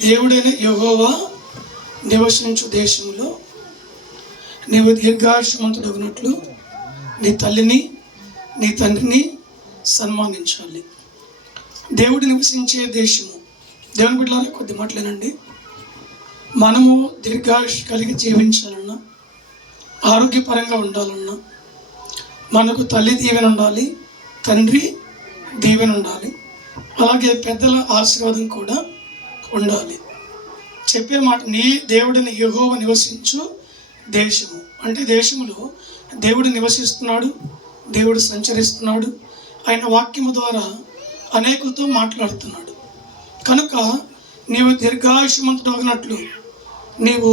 దేవుడైన యెహోవా నివసించు దేశంలో నీవు దీర్ఘాయుష్మంతుడగునట్లు నీ తల్లిని నీ తండ్రిని సన్మానించాలి. దేవుడు నివసించే దేశము. దేవుని బిడ్డలారా, కొద్ది మాటలేనండి. మనము దీర్ఘాయుష్ కలిగి జీవించాలన్నా, ఆరోగ్యపరంగా ఉండాలన్నా మనకు తల్లి దీవెన ఉండాలి, తండ్రి దీవెన ఉండాలి, అలాగే పెద్దల ఆశీర్వాదం కూడా ఉండాలి. చెప్పే మాట, నీ దేవుడిని యెహోవా నివసించు దేశము అంటే దేశంలో దేవుడు నివసిస్తున్నాడు, దేవుడు సంచరిస్తున్నాడు, ఆయన వాక్యము ద్వారా అనేకులతో మాట్లాడుతున్నాడు. కనుక నీవు దీర్ఘాయుష్మంతుడగినట్లు నీవు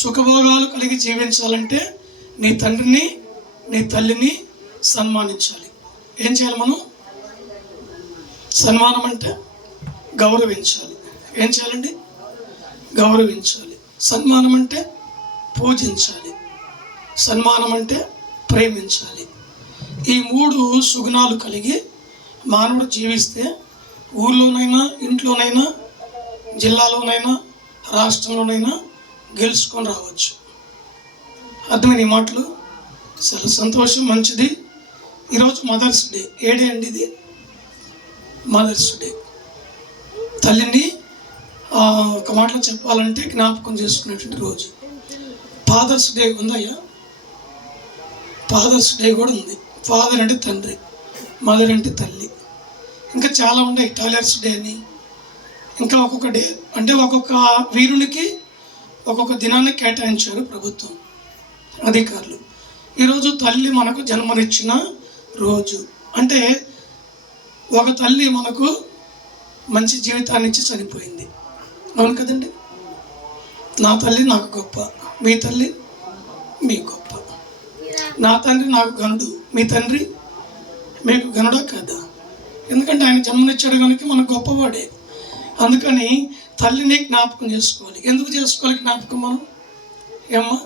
సుఖభోగాలు కలిగి జీవించాలంటే నీ తండ్రిని నీ తల్లిని సన్మానించాలి. ఏం చేయాలి? మనం సన్మానం అంటే గౌరవించాలి. ఏం చేయాలండి? గౌరవించాలి. సన్మానం అంటే పూజించాలి. సన్మానం అంటే ప్రేమించాలి. ఈ మూడు సుగుణాలు కలిగి మానవుడు జీవిస్తే ఊళ్ళోనైనా, ఇంట్లోనైనా, జిల్లాలోనైనా, రాష్ట్రంలోనైనా గెలుచుకొని రావచ్చు. అర్థమైన ఈ మాటలు చాలా సంతోషం, మంచిది. ఈరోజు మదర్స్ డే. ఏ డే అండి ఇది? Mother's day. తల్లిని ఒక మాటలో చెప్పాలంటే జ్ఞాపకం చేసుకునేటువంటి రోజు. ఫాదర్స్ డే ఉందయ్యా, ఫాదర్స్ డే కూడా ఉంది. ఫాదర్ అంటే తండ్రి, మదర్ అంటే తల్లి. ఇంకా చాలా ఉన్నాయి. టాయిలెట్స్ డే అని, ఇంకా ఒక్కొక్క డే అంటే ఒక్కొక్క వీరునికి ఒక్కొక్క దినాన్ని కేటాయించారు ప్రభుత్వం, అధికారులు. ఈరోజు తల్లి మనకు జన్మనిచ్చిన రోజు. అంటే ఒక తల్లి మనకు మంచి జీవితాన్ని ఇచ్చి చనిపోయింది. అవును కదండి? నా తల్లి నాకు గొప్ప, మీ తల్లి మీ గొప్ప. నా తండ్రి నాకు గనుడు, మీ తండ్రి మీకు గనుడా కదా? ఎందుకంటే ఆయన జన్మనిచ్చాడు కనుక మనకు గొప్పవాడే. అందుకని తల్లిని జ్ఞాపకం చేసుకోవాలి. ఎందుకు చేసుకోవాలి జ్ఞాపకం? మనం ఏమ్మా,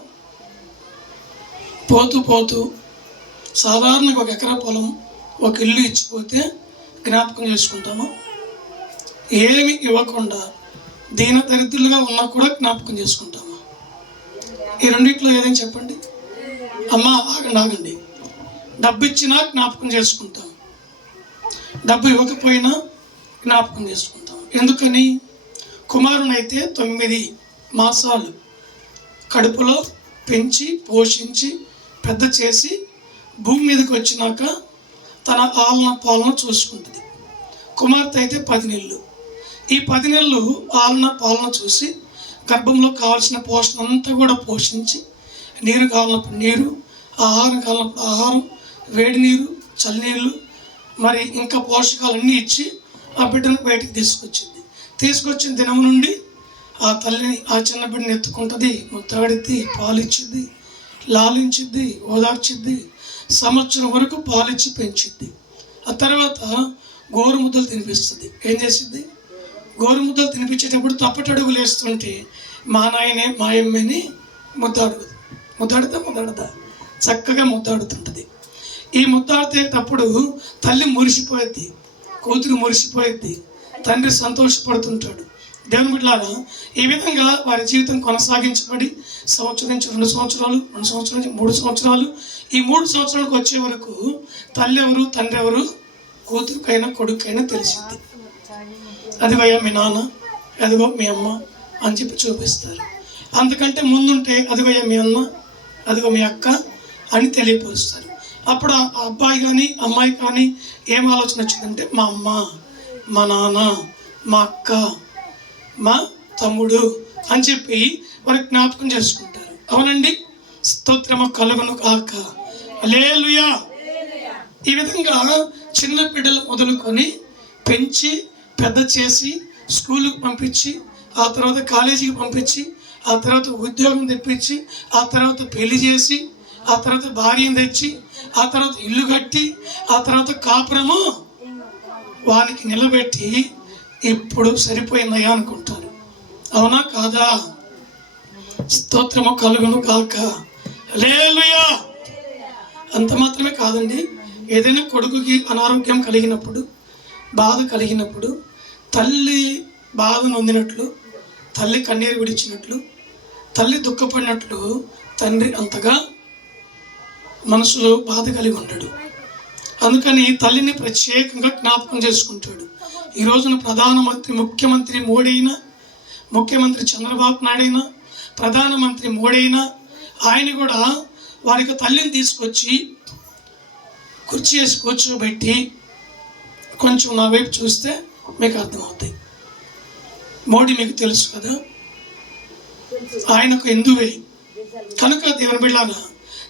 పోతూ పోతూ సాధారణంగా 1 ఎకరా పొలం, ఒక ఇల్లు ఇచ్చిపోతే జ్ఞాపకం చేసుకుంటాము. ఏమి ఇవ్వకుండా దీన దరిద్రులుగా ఉన్నా కూడా జ్ఞాపకం చేసుకుంటాము. ఈ రెండిట్లో ఏదైనా చెప్పండి. అమ్మా ఆగండి. డబ్బు ఇచ్చినా జ్ఞాపకం చేసుకుంటాం, డబ్బు ఇవ్వకపోయినా జ్ఞాపకం చేసుకుంటాం. ఎందుకని? కుమారునైతే 9 మాసాలు కడుపులో పెంచి పోషించి పెద్ద చేసి భూమి మీదకి వచ్చినాక తన ఆలన పాలన చూసుకుంటుంది. కుమార్తె అయితే 10 నెలలు. ఈ 10 నెలలు ఆలన పాలన చూసి గర్భంలో కావాల్సిన పోషణ అంతా కూడా పోషించి, నీరు కావాలన్నప్పుడు నీరు, ఆహారం కావాలన్నప్పుడు ఆహారం, వేడి నీరు, చల్లనీళ్ళు, మరి ఇంకా పోషకాలన్నీ ఇచ్చి ఆ బిడ్డను బయటికి తీసుకొచ్చిన దినం నుండి ఆ తల్లిని, ఆ చిన్న బిడ్డని ఎత్తుకుంటుంది, ముద్దాడిద్ది, పాలిచ్చిద్ది, లాలించిద్ది, ఓదార్చిద్ది, సంవత్సరం వరకు పాలిచ్చి పెంచిద్ది. ఆ తర్వాత గోరుముద్దలు తినిపిస్తుంది. ఏం చేసిద్ది? గోరుముద్దలు తినిపించేటప్పుడు తప్పటడుగులు వేస్తుంటే మా నాయనే మా అమ్మని ముద్దాడుతా చక్కగా ముద్దాడుతుంటుంది. ఈ ముద్దాడితేటప్పుడు తల్లి మురిసిపోయిద్ది, కూతురు మురిసిపోయిద్ది, తండ్రి సంతోషపడుతుంటాడు. దేవుని బిడ్డలారా, ఈ విధంగా వారి జీవితం కొనసాగించబడి సంవత్సరం నుంచి 2 సంవత్సరాలు, 2 సంవత్సరాల నుంచి 3 సంవత్సరాలు, ఈ 3 సంవత్సరాలకు వచ్చే వరకు తల్లి ఎవరు, తండ్రి ఎవరు, కూతురుకైనా కొడుకైనా తెలిసింది. అదిగోయ్యా మీ నాన్న, అదిగో మీ అమ్మ అని చెప్పి చూపిస్తారు. అంతకంటే ముందుంటే అదిగోయ్యా మీ అన్న, అదిగో మీ అక్క అని తెలియపరుస్తారు. అప్పుడు ఆ అబ్బాయి కానీ అమ్మాయి కానీ ఏం ఆలోచన వచ్చిందంటే మా అమ్మ, మా నాన్న, మా అక్క, మా తమ్ముడు అని చెప్పి వారికి జ్ఞాపకం చేసుకుంటారు. అవునండి, స్తోత్రము కలుగును కాక. హల్లెలూయా. ఈ విధంగా చిన్న బిడ్డలు మొదలుకొని పెంచి పెద్ద చేసి స్కూలుకు పంపించి, ఆ తర్వాత కాలేజీకి పంపించి, ఆ తర్వాత ఉద్యోగం తెప్పించి, ఆ తర్వాత పెళ్లి చేసి, ఆ తర్వాత భార్యను తెచ్చి, ఆ తర్వాత ఇల్లు కట్టి, ఆ తర్వాత కాపురము వానికి నిలబెట్టి ఇప్పుడు సరిపోయిందయ్యా అనుకుంటారు. అవునా కాదా? స్తోత్రము కలుగును కాక. హల్లెలూయా. అంత మాత్రమే కాదండి, ఏదైనా కొడుకుకి అనారోగ్యం కలిగినప్పుడు, బాధ కలిగినప్పుడు తల్లి బాధ నొందినట్లు తల్లి కన్నీరు విడిచినట్లు, తల్లి దుఃఖపడినట్లు తండ్రి అంతగా మనసులో బాధ కలిగి ఉంటాడు. అందుకని తల్లిని ప్రత్యేకంగా జ్ఞాపకం చేసుకుంటాడు. ఈ రోజున ప్రధానమంత్రి, ముఖ్యమంత్రి మోడీ అయినా, ముఖ్యమంత్రి చంద్రబాబు నాయుడు అయినా, ప్రధానమంత్రి మోడీ అయినా, ఆయన కూడా వారికి తల్లిని తీసుకొచ్చి కుర్చీ వేసి కూర్చోబెట్టి కొంచెం నా వైపు చూస్తే మీకు అర్థమవుతాయి. మోడీ మీకు తెలుసు కదా, ఆయనకు హిందువే కనుక దేవుని బిడ్డలారా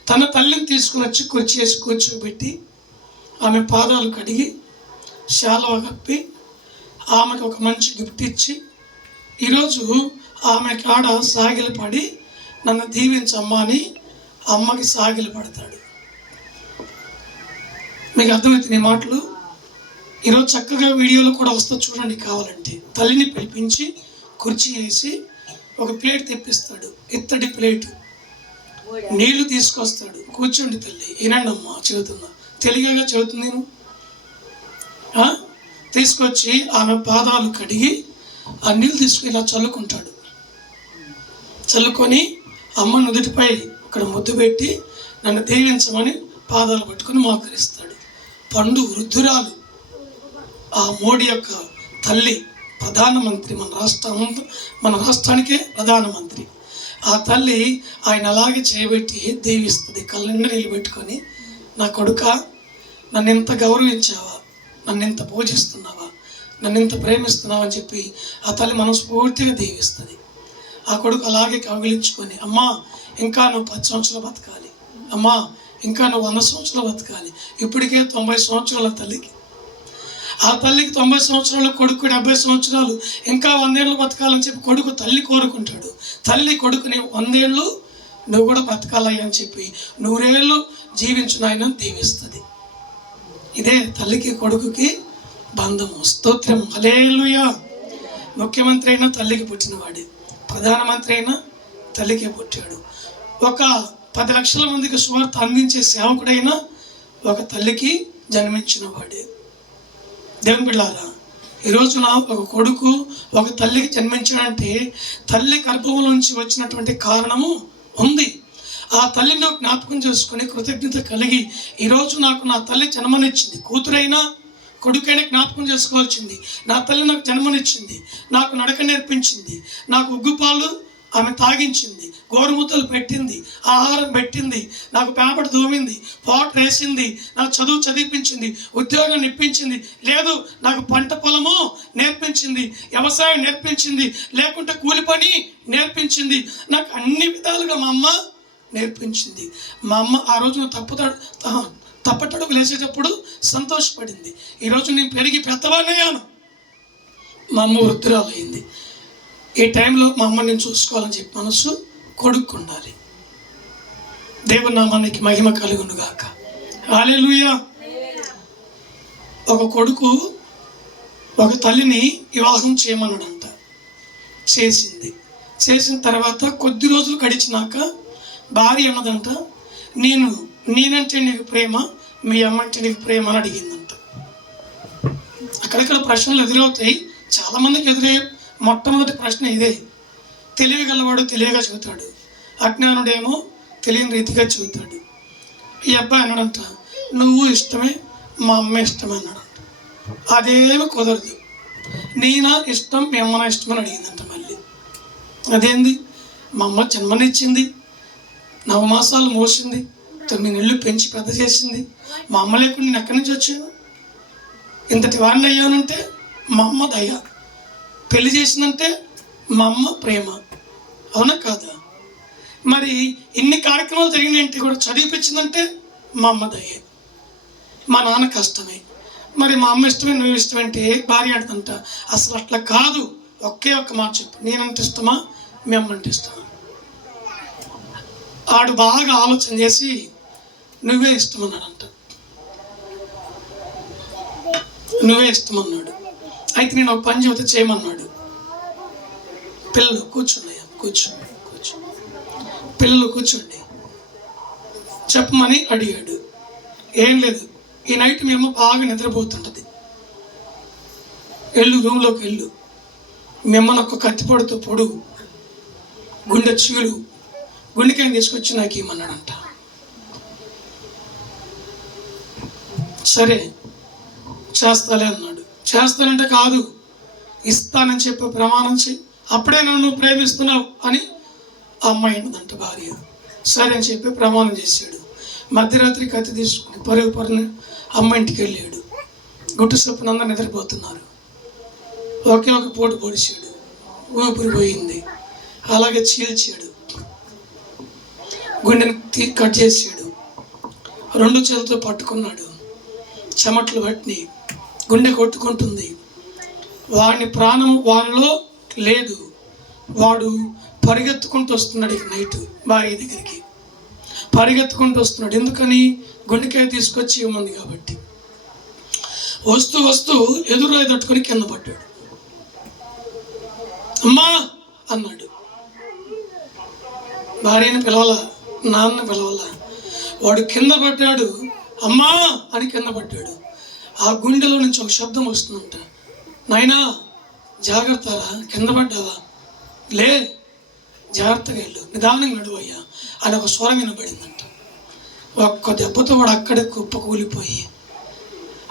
తన తల్లిని తీసుకుని వచ్చి కుర్చీ వేసి కూర్చోబెట్టి ఆమె పాదాలు కడిగి శాలువ కప్పి ఆమెకు ఒక మంచి గిఫ్ట్ ఇచ్చి ఈరోజు ఆమె కాడ సాగిలు పడి నన్ను దీవించమ్మా అని అమ్మకి సాగిలు పడతాడు. మీకు అర్థమవుతుంది ఈ మాటలు. ఈరోజు చక్కగా వీడియోలో కూడా వస్తా చూడండి కావాలంటే. తల్లిని పిలిపించి కుర్చీ వేసి ఒక ప్లేట్ తెప్పిస్తాడు, ఇత్తడి ప్లేట్, నీళ్లు తీసుకొస్తాడు. కూర్చోండి తల్లి, వినండి అమ్మా చెబుతున్నా, తెలియగా చెబుతుంది నేను. తీసుకొచ్చి ఆమె పాదాలు కడిగి ఆ నీళ్ళు తీసుకుని ఇలా చల్లుకుంటాడు. చల్లుకొని అమ్మ నుదుటిపై ఇక్కడ ముద్దు పెట్టి నన్ను దీవించమని పాదాలు పట్టుకొని మోకరిస్తాడు. పండు వృద్ధురాలు ఆ మోడీ యొక్క తల్లి, ప్రధానమంత్రి, మన రాష్ట్రానికే ప్రధానమంత్రి. ఆ తల్లి ఆయన అలాగే చేయబెట్టి దీవిస్తుంది. కళ్ళెండ నీళ్ళు పెట్టుకొని, నా కొడుక నన్ను ఎంత గౌరవించావా, నన్ను ఎంత పూజిస్తున్నావా, నన్ను ఎంత ప్రేమిస్తున్నావా అని చెప్పి ఆ తల్లి మనస్ఫూర్తిగా దీవిస్తుంది. ఆ కొడుకు అలాగే కౌగిలించుకొని, అమ్మా ఇంకా నువ్వు 10 సంవత్సరాలు బతకాలి, అమ్మా ఇంకా నువ్వు 100 సంవత్సరాలు బతకాలి. ఇప్పటికే 90 సంవత్సరాల తల్లికి, ఆ తల్లికి 90 సంవత్సరాలు, కొడుకు 70 సంవత్సరాలు, ఇంకా 100 ఏళ్ళు బతకాలని చెప్పి కొడుకు తల్లి కోరుకుంటాడు. తల్లి కొడుకుని 100 ఏళ్ళు నువ్వు కూడా బతకాలయ్యా అని చెప్పి 100 ఏళ్ళు జీవించు నాయన దీవిస్తుంది. ఇదే తల్లికి కొడుకుకి బంధము. స్తోత్రం, హల్లెలూయా. ముఖ్యమంత్రి అయినా తల్లికి పుట్టినవాడే, ప్రధానమంత్రి అయినా తల్లికే పుట్టాడు. ఒక 10 లక్షల మందికి సువార్త అందించే సేవకుడైనా ఒక తల్లికి జన్మించిన వాడే. దేవుని బిడ్డలారా, ఈ రోజున ఒక కొడుకు ఒక తల్లికి జన్మించాడంటే తల్లి గర్భంలోంచి వచ్చినటువంటి కారణము ఉంది. ఆ తల్లిని జ్ఞాపకం చేసుకుని కృతజ్ఞత కలిగి ఈరోజు నాకు నా తల్లి జన్మనిచ్చింది, కూతురైనా కొడుకైనా జ్ఞాపకం చేసుకోవాల్సింది. నా తల్లి నాకు జన్మనిచ్చింది, నాకు నడక నేర్పించింది, నాకు ఉగ్గుపాలు ఆమె తాగించింది, గోరుముద్దలు పెట్టింది, ఆహారం పెట్టింది, నాకు పేపర్ దూమింది, పాట్ వేసింది, నాకు చదువు చదివించింది, ఉద్యోగం ఇప్పించింది, లేదు నాకు పంట పొలము నేర్పించింది, వ్యవసాయం నేర్పించింది, లేకుంటే కూలి పని నేర్పించింది. నాకు అన్ని విధాలుగా మా అమ్మ నేర్పించింది. మా అమ్మ ఆ రోజున తప్పటడుగు లేచేటప్పుడు సంతోషపడింది. ఈరోజు నేను పెరిగి పెద్దవాడినయ్యాను, మా అమ్మ వృద్ధురాలైంది. ఈ టైంలో మా అమ్మ నేను చూసుకోవాలని చెప్పి మనసు కొడుకు ఉండాలి. దేవుని నామానికి మహిమ కలుగును గాక. హల్లెలూయా. ఒక కొడుకు ఒక తల్లిని వివాహం చేయమన్నాడంట. చేసిన తర్వాత కొద్ది రోజులు గడిచినాక భార్య అన్నదంట, నేనంటే నీకు ప్రేమ, మీ అమ్మ అంటే నీకు ప్రేమ అని అడిగిందంట. అక్కడక్కడ ప్రశ్నలు ఎదురవుతాయి, చాలామందికి ఎదురయ్యే మొట్టమొదటి ప్రశ్న ఇదే. తెలియగలవాడు తెలియగా చెబుతాడు, అజ్ఞానుడేమో తెలియని రీతిగా చెబుతాడు. ఈ అబ్బాయి అన్నాడంట, నువ్వు ఇష్టమే, మా అమ్మ ఇష్టమే అన్నాడంట. అదేమో కుదరదు, నేనా ఇష్టం, మీ అమ్మ ఇష్టమని అడిగిందంట. మళ్ళీ అదేంది, మా అమ్మ జన్మనిచ్చింది, 9 మాసాలు మోసింది, 9 నెలలు పెంచి పెద్ద చేసింది, మా అమ్మ లేకుండా నేను ఎక్కడి నుంచి వచ్చాను, ఇంతటి వాడిని అయ్యానంటే మా అమ్మ దయ, పెళ్లి చేసిందంటే మా అమ్మ ప్రేమ, అవునా కాదా? మరి ఇన్ని కార్యక్రమాలు జరిగినాయంటే కూడా చదివిపించిందంటే మా అమ్మ దయే, మా నాన్న కష్టమే. మరి మా అమ్మ ఇష్టమే, నువ్వు ఇష్టమంటే భార్య అంటుందంట, అసలు అట్లా కాదు, ఒకే ఒక్క మాట చెప్పు, నేనంటే ఇష్టమా, మీ అమ్మ అంటే ఇష్టమా? ఆడు బాగా ఆలోచన చేసి నువ్వే ఇష్టమన్నాడంట. నువ్వే ఇష్టమన్నాడు. అయితే నేను ఒక పని చెబితే చేయమన్నాడు. పిల్లలు కూర్చున్నాయా, కూర్చో, పిల్లలు కూర్చోండి చెప్పమని అడిగాడు. ఏం లేదు, ఈ నైట్ మేము బాగా నిద్రపోతుంటుంది, వెళ్ళు రూమ్లోకి వెళ్ళు, మిమ్మల్ని ఒక కత్తిపొడితో పొడు, గుండె చీలు, గుండెకాయని తీసుకొచ్చి నాకు ఇమ్మన్నాడంట. సరే చేస్తాలే అన్నాడు. చేస్తానంటే కాదు, ఇస్తానని చెప్పి ప్రమాణం చేయి, అప్పుడే నన్ను ప్రేమిస్తున్నావు అని ఆ అమ్మాయి అంటుందంట భార్య. సరే అని చెప్పి ప్రమాణం చేశాడు. మధ్యరాత్రి కత్తి తీసుకుని పరుగు అమ్మ ఇంటికి వెళ్ళాడు. గుట్టు చొప్పున అందరూ నిద్రపోతున్నారు. ఒకే ఒక పోటు పొడిచాడు, ఊపిరి పోయింది. అలాగే చీల్చాడు, గుండెని కట్ చేసాడు. 2 చేతులతో పట్టుకున్నాడు. చెమట్లు పట్టిని, గుండె కొట్టుకుంటుంది. వాడిని ప్రాణం వాడిలో లేదు. వాడు పరిగెత్తుకుంటూ వస్తున్నాడు. ఇక నైట్ భార్య దగ్గరికి పరిగెత్తుకుంటూ వస్తున్నాడు. ఎందుకని? గుండెకాయ తీసుకొచ్చి ఇవ్వమంది కాబట్టి. వస్తూ వస్తూ ఎదురురాయి తట్టుకొని కింద పడ్డాడు. అమ్మా అన్నాడు. భార్యని పిలవాల, నాన్న పిలవాల. వాడు కింద పడ్డాడు. అమ్మా అని కింద పడ్డాడు. ఆ గుండెలో నుంచి ఒక శబ్దం వస్తుందంట. నాయనా జాగ్రత్తరా, కింద పడ్డావా? లే, జాగ్రత్తగా వెళ్ళు, నిదానంగా నడువయ్యా అని ఒక స్వరం వినబడిందంట. ఒక్క దెబ్బతో వాడు అక్కడే కుప్ప కూలిపోయి,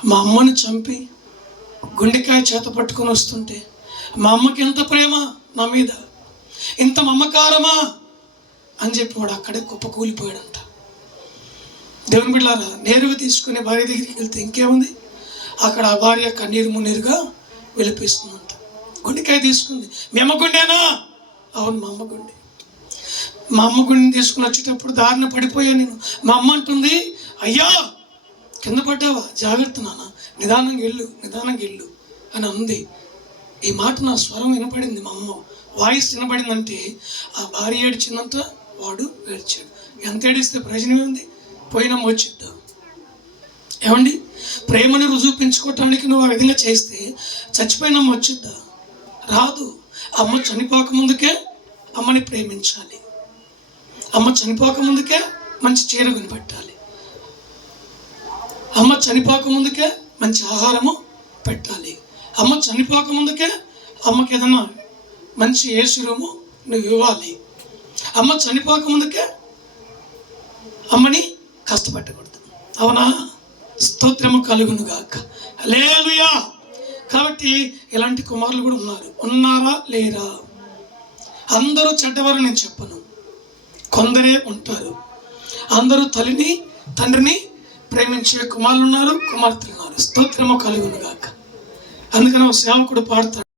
మా అమ్మని చంపి గుండెకాయ చేత పట్టుకొని వస్తుంటే మా అమ్మకి ఎంత ప్రేమ నా మీద, ఇంత మమకారమా అని చెప్పి వాడు అక్కడే కుప్ప కూలిపోయాడంట. దేవుని బిడ్డలారా, నేరుగా తీసుకుని భార్య దగ్గరికి వెళ్తే ఇంకేముంది? అక్కడ ఆ భార్య కన్నీరు మున్నీరుగా విలిపిస్తుందంట. గుండెకాయ తీసుకుంది. మీ అమ్మ గుండేనా? అవును, మా అమ్మ గుండె. మా అమ్మ గుండెని తీసుకుని వచ్చేటప్పుడు దారిన పడిపోయా నేను. మా అమ్మ అంటుంది, అయ్యా కింద పడ్డావా? జాగ్రత్త నాన్న, నిదానంగా వెళ్ళు, నిదానంగా వెళ్ళు అని అంది. ఈ మాట నా స్వరం వినపడింది, మా అమ్మ వాయిస్ వినపడిందంటే ఆ భార్య ఏడ్చిందంట, వాడు ఏడ్చాడు. ఎంత ఏడిస్తే ప్రయోజనం ఉంది? పోయినమ్మ వచ్చిద్దాం. ఏమండి, ప్రేమను రుజువుపించుకోవటానికి నువ్వు ఆ విధంగా చేస్తే చచ్చిపోయినమ్మ వచ్చిద్దా? రాదు. అమ్మ చనిపోక ముందుకే అమ్మని ప్రేమించాలి. అమ్మ చనిపోక ముందుకే మంచి చీర కొనిపెట్టాలి. అమ్మ చనిపోక ముందుకే మంచి ఆహారము పెట్టాలి. అమ్మ చనిపోక ముందుకే అమ్మకి ఏదన్నా మంచి ఏసీ రూము నువ్వు ఇవ్వాలి. అమ్మ చనిపోక ముందుకే అమ్మని కష్టపెట్టకూడదు. అవునా? స్తోత్రము కలుగును గాక. హల్లెలూయా. కాబట్టి ఇలాంటి కుమారులు కూడా ఉన్నారా లేరా? అందరూ చెడ్డవారు నేను చెప్పను, కొందరే ఉంటారు. అందరూ తల్లిని తండ్రిని ప్రేమించే కుమారులు ఉన్నారు, కుమార్తెలు ఉన్నారు. స్తోత్రము కలుగును గాక. అందుకని సేవకుడు పాడతాడు.